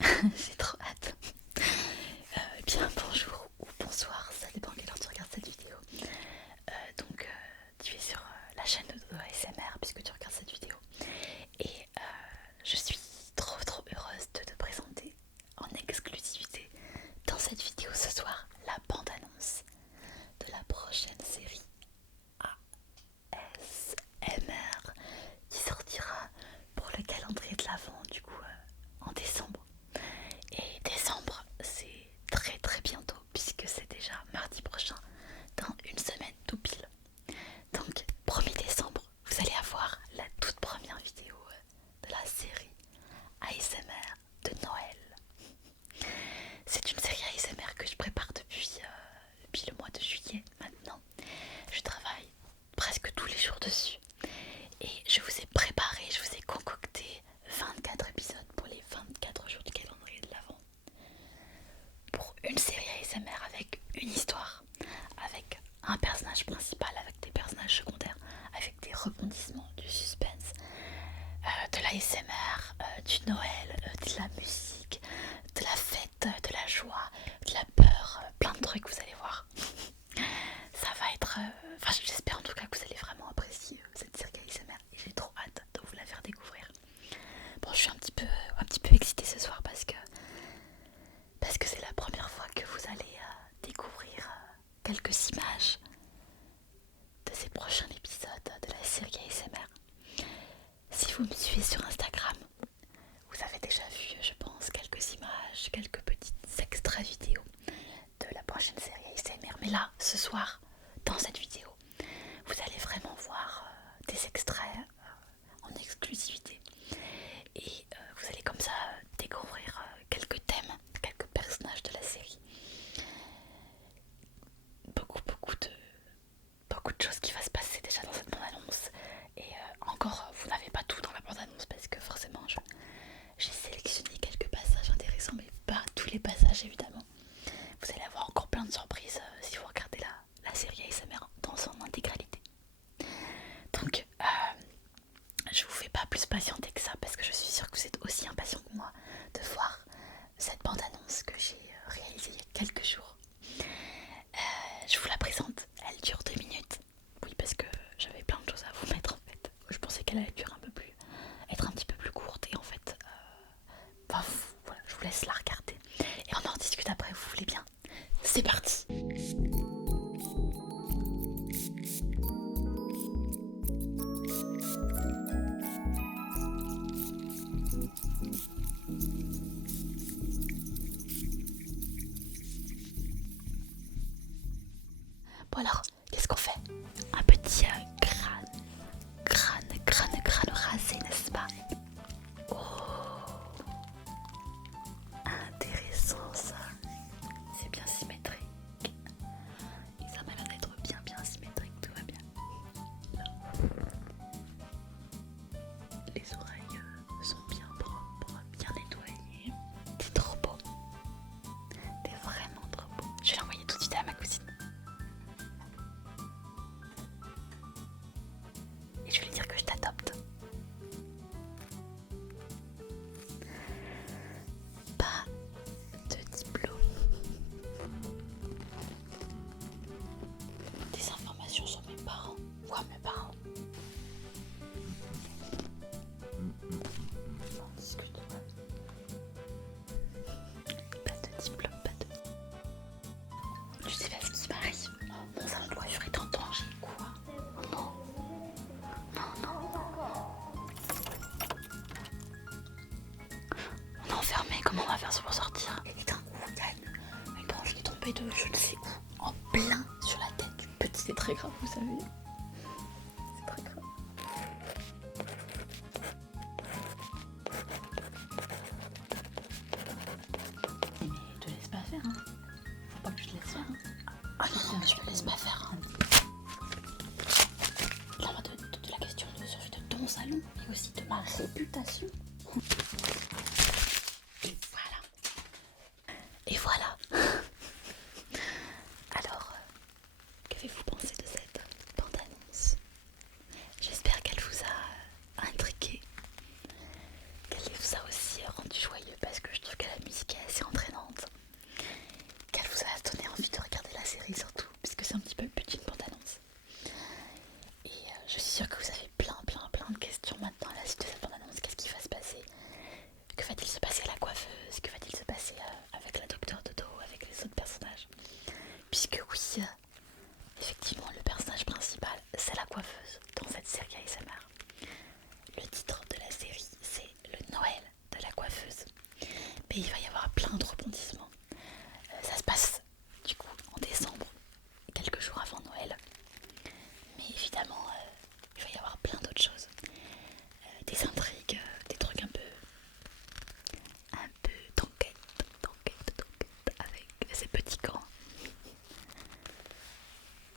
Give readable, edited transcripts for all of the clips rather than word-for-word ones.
J'ai trop hâte. Bien bonjour ou bonsoir, ça dépend à quelle heure tu regardes cette vidéo. Tu es sur la chaîne de Dodo ASMR puisque tu regardes cette vidéo. Et je suis trop heureuse de te présenter en exclusivité dans cette vidéo ce soir la bande-annonce de la prochaine série ASMR qui sortira pour le calendrier de l'Avent du coup en décembre. Et décembre c'est très bientôt puisque c'est déjà mardi prochain, dans une semaine tout pile. Donc 1er décembre vous allez avoir la toute première vidéo de la série ASMR de Noël. C'est une série ASMR que je prépare depuis le mois de juillet maintenant. Je travaille presque tous les jours dessus. Et je vous ai préparé, je vous ai concocté 24 épisodes pour les 24 jours du calendrier de l'Avent. Pour une série ASMR avec une histoire, avec un personnage principal, avec des personnages secondaires, avec des rebondissements, du suspense, de l'ASMR, du Noël, de la musique, de la fête, de la joie, de la peur, plein de trucs, vous allez voir. Ça va être... Enfin, j'espère en tout cas que vous allez vraiment apprécier cette série ASMR et j'ai trop hâte de vous la faire découvrir. Bon, je suis un petit peu excitée ce soir parce que c'est la première fois que vous allez découvrir quelques images de ces prochains épisodes de la série ASMR. Si vous me suivez sur Instagram, vous avez déjà vu, je pense, quelques images, quelques petits extraits vidéo de la prochaine série ASMR. Mais là, ce soir, dans cette vidéo, vous allez vraiment voir des extraits en exclusivité. Et vous allez comme ça découvrir quelques thèmes, quelques personnages de la série. Beaucoup de choses qui vont se passer déjà dans cette bande-annonce. Et encore, vous n'avez pas tout dans la bande-annonce parce que forcément, j'ai sélectionné quelques passages intéressants, mais pas tous les passages évidemment. Vous allez avoir encore plein de surprises si vous regardez la série ASMR dans son intégralité. Donc, je vous fais pas plus patienter que ça parce que je suis sûre que vous êtes aussi impatient que moi de voir cette bande-annonce que j'ai réalisée il y a quelques jours. Je vous la présente, elle dure 2 minutes. Oui, parce que j'avais plein de choses à vous mettre en fait. Je pensais qu'elle allait durer être un petit peu plus courte et en fait, voilà, je vous laisse la regarder et on en discute après, vous voulez bien. C'est parti. Bon alors, qu'est-ce qu'on fait? Un petit crâne rasé, n'est-ce pas? Oh, intéressant ça. C'est bien symétrique. Et ça m'a l'air d'être bien symétrique, tout va bien. Les oreilles sont bien propres, bien nettoyées. T'es trop beau. T'es vraiment trop beau. Je vais l'envoyer tout de suite à ma cousine. Et je vais lui dire que je t'adopte. Pas de diplôme. Des informations sur mes parents. Quoi, mes parents? On discute. Pas de diplôme, pas de... Tu sais pas ce qui m'arrive? Mon salon de coiffure est en danger, quoi. Non. On est enfermé, comment on va faire pour sortir? Et d'un coup, il y a une branche qui est tombée de je ne sais où, en plein sur la tête du petit. C'est très grave, vous savez. C'est très grave. Mais te laisse pas faire, hein. Faut pas que je te laisse faire, hein. Ah non, je te laisse pas faire, hein. Là, de la question de survie de ton salon, mais aussi de ma réputation. Et voilà. Alors, qu'avez-vous pensé de cette bande-annonce? J'espère qu'elle vous a intrigué, qu'elle vous a aussi rendu joyeux parce que je trouve qu'elle des intrigues, des trucs un peu d'enquête, avec ces petits gants.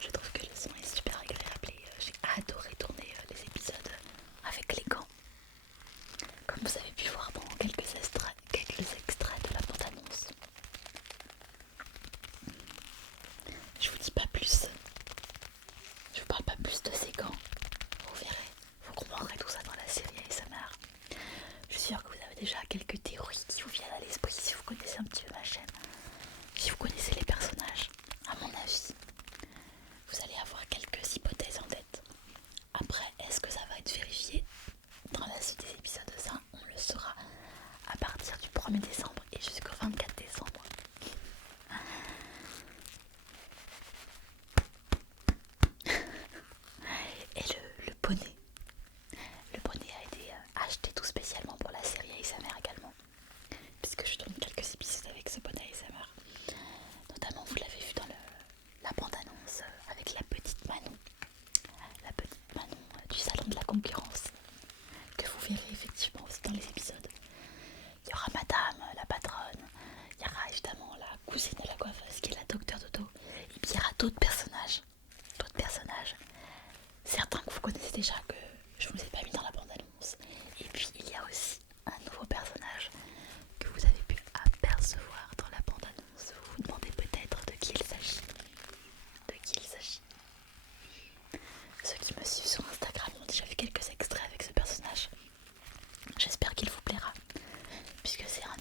Je trouve que le son est super agréable et j'ai adoré tourner les épisodes avec les gants. Comme vous avez pu voir dans quelques extraits de la bande-annonce. Je vous dis pas plus. Je vous parle pas plus de ces gants. Vous verrez, vous comprendrez tout ça dans la série ASMR. Je suis sûre que vous avez déjà quelques théories qui vous viennent à l'esprit si vous connaissez un petit peu ma chaîne. Si vous connaissez les personnages, à mon avis, vous allez avoir quelques hypothèses en tête. Après, est-ce que ça va être vérifié dans la suite des épisodes? Ça, on le saura à partir du 1er décembre et jusqu'au 24 décembre. Et le bonnet. Le bonnet a été acheté tout spécialement pour la série ASMR également. Puisque je tourne quelques épisodes avec ce bonnet ASMR. Notamment, vous l'avez vu dans la bande-annonce avec la petite Manon. La petite Manon du salon de la concurrence. Que vous verrez effectivement aussi dans les épisodes. Il y aura Madame, la patronne. Il y aura évidemment la cousine de la coiffeuse qui est la docteur Dodo. Et puis il y aura d'autres personnages. Certains que vous connaissez déjà que je ne vous ai pas mis dans la bande-annonce. Et puis il y a aussi un nouveau personnage que vous avez pu apercevoir dans la bande-annonce. Vous vous demandez peut-être de qui il s'agit. Ceux qui me suivent sur Instagram ont déjà vu quelques extraits avec ce personnage. J'espère qu'il vous plaira, puisque c'est un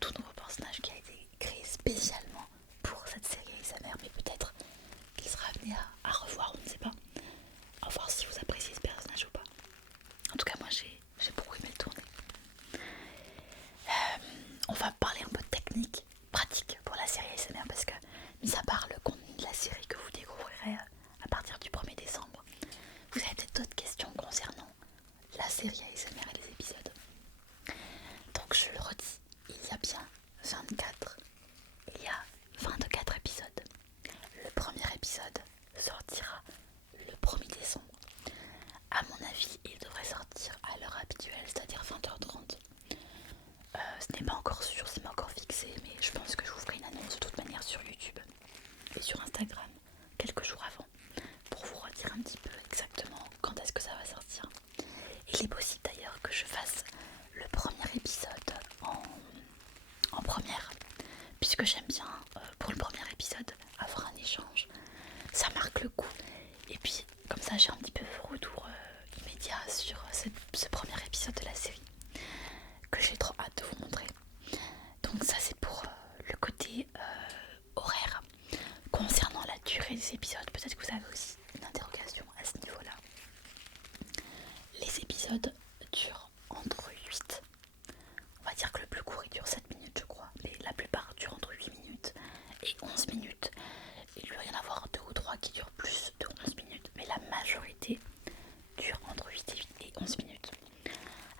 tout nouveau personnage qui a été créé spécialement pour cette série ASMR, mais peut-être qu'il sera amené à revoir, on ne sait pas. À voir si vous appréciez ce personnage ou pas. En tout cas, moi j'ai beaucoup aimé le tourner. On va parler un peu de technique pratique pour la série ASMR parce que, mis à part le contenu de la série que vous découvrirez à partir du 1er décembre, vous avez peut-être d'autres questions concernant la série ASMR et les épisodes. Donc je le redis, il y a bien 24 épisodes. Le premier épisode sortira le 1er décembre. À mon avis, il devrait sortir à l'heure habituelle, c'est-à-dire 20h30. Ce n'est pas encore sûr, c'est pas encore fixé, mais je pense que je vous ferai une annonce de toute manière sur YouTube et sur Instagram quelques jours avant pour vous redire un petit peu exactement quand est-ce que ça va sortir. Il est possible d'ailleurs que je fasse le premier épisode en première, puisque j'aime bien pour le premier épisode avoir un échange, ça marque le coup, et puis comme ça j'ai un petit peu de retour immédiat sur ce premier épisode de la série que j'ai trop hâte de vous montrer. Donc ça c'est pour le côté horaire. Concernant la durée des épisodes, peut-être que vous avez aussi une interrogation à ce niveau-là. Les épisodes durent entre 8, on va dire que le plus court il dure 7 minutes je crois, mais la plupart durent entre 8 minutes et 11 minutes. Il doit y en avoir 2 ou 3 qui durent plus de 11 minutes, mais la majorité dure entre 8 et 11 minutes.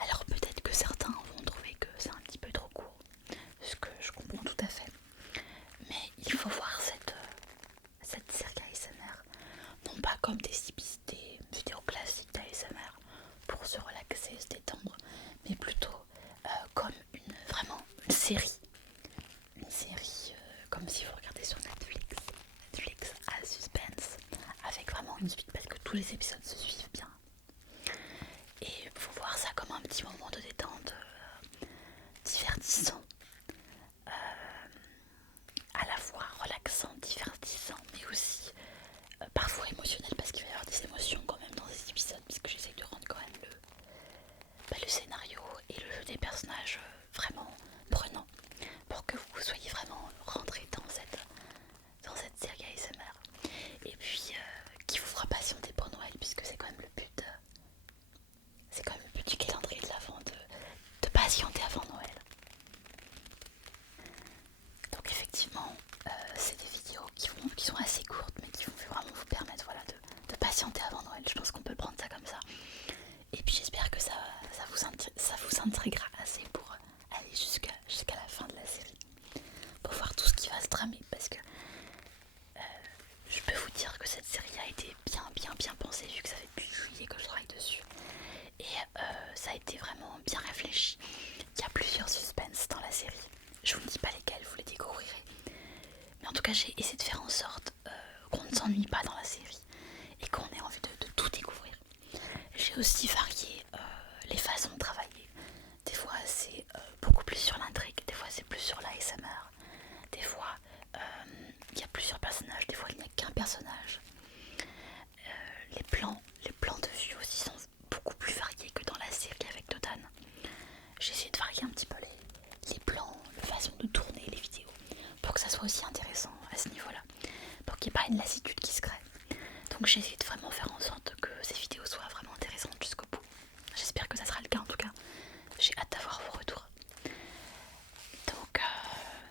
Alors peut-être que certains vont trouver que c'est un petit peu trop court, ce que je comprends tout à fait. Mais il faut voir cette série ASMR, non pas comme des vidéos classiques d'ASMR pour se relaxer, se détendre, mais plutôt comme vraiment une série. Une série comme si vous regardez sur Netflix à suspense, avec vraiment une suite parce que tous les épisodes se suivent bien. Et il faut voir ça comme un petit moment de détente divertissant, à la fois relaxant, divertissant, mais aussi parfois émotionnel parce qu'il va y avoir des émotions quand même dans ces épisodes, puisque j'essaie de rendre quand même le scénario et le jeu des personnages vraiment prenant pour que vous soyez vraiment rentrés dans cette série ASMR, et puis qui vous fera patienter pour Noël, puisque c'est quand même le but du calendrier de l'Avent, de patienter avant Noël. Donc effectivement c'est des vidéos qui sont assez courtes mais qui vont vraiment vous permettre de patienter avant Noël. Je pense qu'on peut prendre ça comme ça. Et puis j'espère que ça vous intriguera assez pour aller jusqu'à la fin de la série, pour voir tout ce qui va se tramer, parce que je peux vous dire que cette série a été bien pensée, vu que ça fait depuis juillet que je travaille dessus. Et ça a été vraiment bien réfléchi. Il y a plusieurs suspens dans la série. Je vous dis pas lesquels, vous les découvrirez. Mais en tout cas, j'ai essayé de faire en sorte qu'on ne s'ennuie pas dans la série et qu'on ait envie de tout découvrir. J'ai aussi varié les façons de travailler. Des fois, c'est beaucoup plus sur l'intrigue, des fois, c'est plus sur l'ASMR. Des fois, il y a plusieurs personnages, des fois, il n'y a qu'un personnage. Les plans de vue aussi sont beaucoup plus variés que dans la série avec Dodan. J'ai essayé de varier un petit peu les plans, la façon de tourner les vidéos pour que ça soit aussi intéressant à ce niveau-là, pour qu'il n'y ait pas une lassitude qui se crée. Donc j'ai essayé de vraiment faire en sorte que ces vidéos soient vraiment intéressantes jusqu'au bout. J'espère que ça sera le cas en tout cas. J'ai hâte d'avoir vos retours. Donc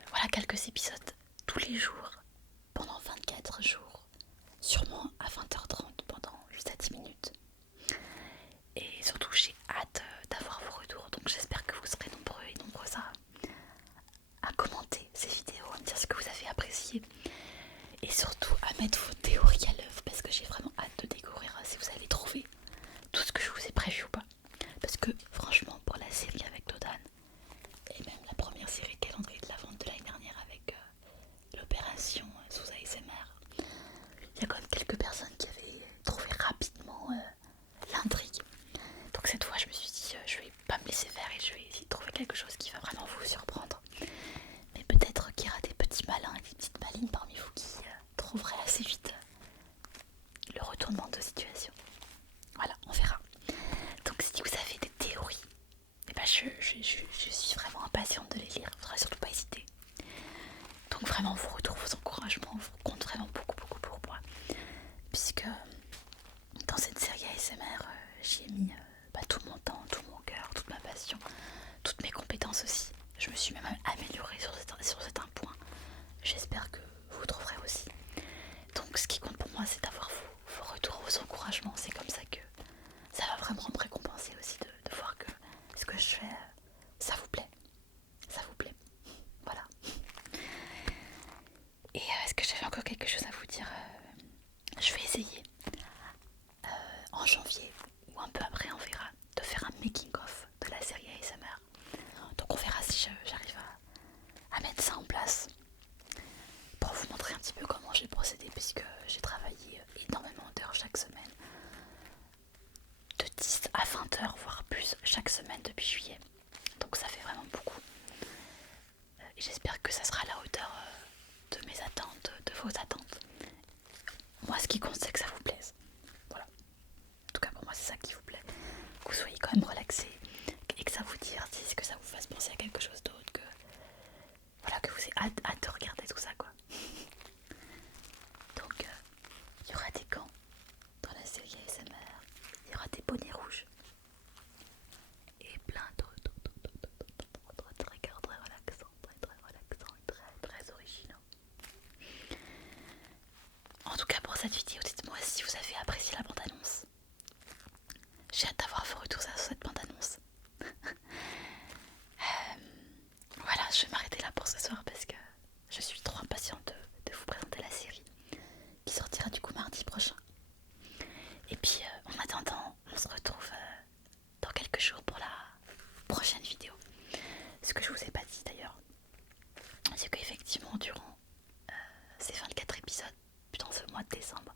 voilà quelques épisodes tous les jours, pendant 24 jours, sûrement à 20h30 pendant 8 à 10 minutes. Et surtout j'ai hâte d'avoir vos retours, donc j'espère que vous serez nombreux et nombreuses à commenter ces vidéos, à me dire ce que vous avez apprécié et surtout à mettre vos théories à l'œuvre parce que j'ai vraiment hâte de découvrir si vous allez trouver tout ce que je vous ai prévu ou pas. Parce que franchement pour la série avec Dodan et même la première série calendrier de la vente de l'année dernière avec l'opération sous ASMR, il y a quand même quelques personnes qui avaient trouvé rapidement l'intrigue. Donc cette fois je me suis dit je vais pas me laisser faire et je vais essayer de trouver quelque chose qui va vraiment vous surprendre. Mais peut-être qu'il y aura des petits malins et des petites malines parmi vous qui trouveraient assez vite le retournement de situation. Voilà, on verra. Donc si vous avez des théories, eh ben je suis vraiment impatiente de les lire. Il ne faudra surtout pas hésiter. Donc vraiment vos retours, vos encouragements vous comptent vraiment beaucoup pour moi. Puisque dans cette série ASMR, j'y ai mis tout mon temps, tout mon cœur, toute ma passion, toutes mes compétences aussi. Je me suis même améliorée sur certains points. J'espère que vous trouverez aussi. Donc ce qui compte pour moi, c'est d'avoir vos retours, vos encouragements. C'est comme ça que ça va vraiment me récompenser aussi de voir que ce que je fais, ça vous plaît. Ça vous plaît. Voilà. Et est-ce que j'avais encore quelque chose à vous dire? Je vais essayer en janvier ou un peu après, on verra, de faire un making-of de la série ASMR. Donc on verra si j'arrive à mettre ça en place pour vous montrer un petit peu comment j'ai procédé, puisque j'ai travaillé énormément d'heures chaque semaine, de 10 à 20 heures voire plus chaque semaine depuis juillet. Donc ça fait vraiment beaucoup. Et j'espère que ça sera à la hauteur de mes attentes, de vos attentes. Moi ce qui compte c'est que ça vous plaise. Voilà. En tout cas pour moi c'est ça qui vous plaît. Que vous soyez quand même relaxé et que ça vous divertisse, que ça vous fasse penser à quelque chose d'autre, que voilà, que vous ayez hâte de regarder tout ça quoi. Donc il y aura des gants dans la série ASMR, il y aura des bonnets rouges et plein d'autres regards très relaxants, très originaux. En tout cas pour cette vidéo, dites-moi si vous avez apprécié la bande-annonce. J'ai hâte d'avoir vos retours sur cette bande-annonce. Voilà, je vais m'arrêter là pour ce soir parce que je suis trop impatiente de vous présenter la série qui sortira du coup mardi prochain. Et puis en attendant, on se retrouve dans quelques jours pour la prochaine vidéo. Ce que je vous ai pas dit d'ailleurs, c'est qu'effectivement durant ces 24 épisodes, dans ce mois de décembre,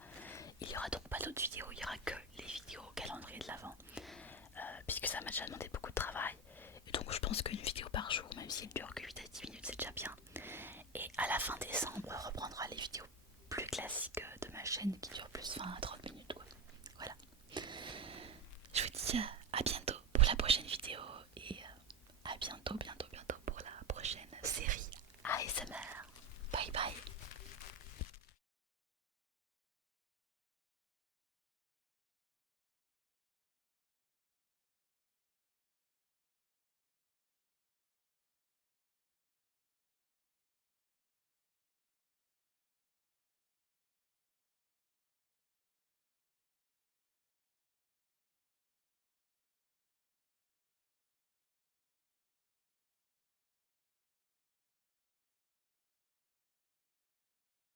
il n'y aura donc pas d'autres vidéos, il n'y aura que les vidéos au calendrier de l'Avent, puisque ça m'a déjà demandé beaucoup de travail. Et donc je pense qu'une vidéo par jour, même s'il ne dure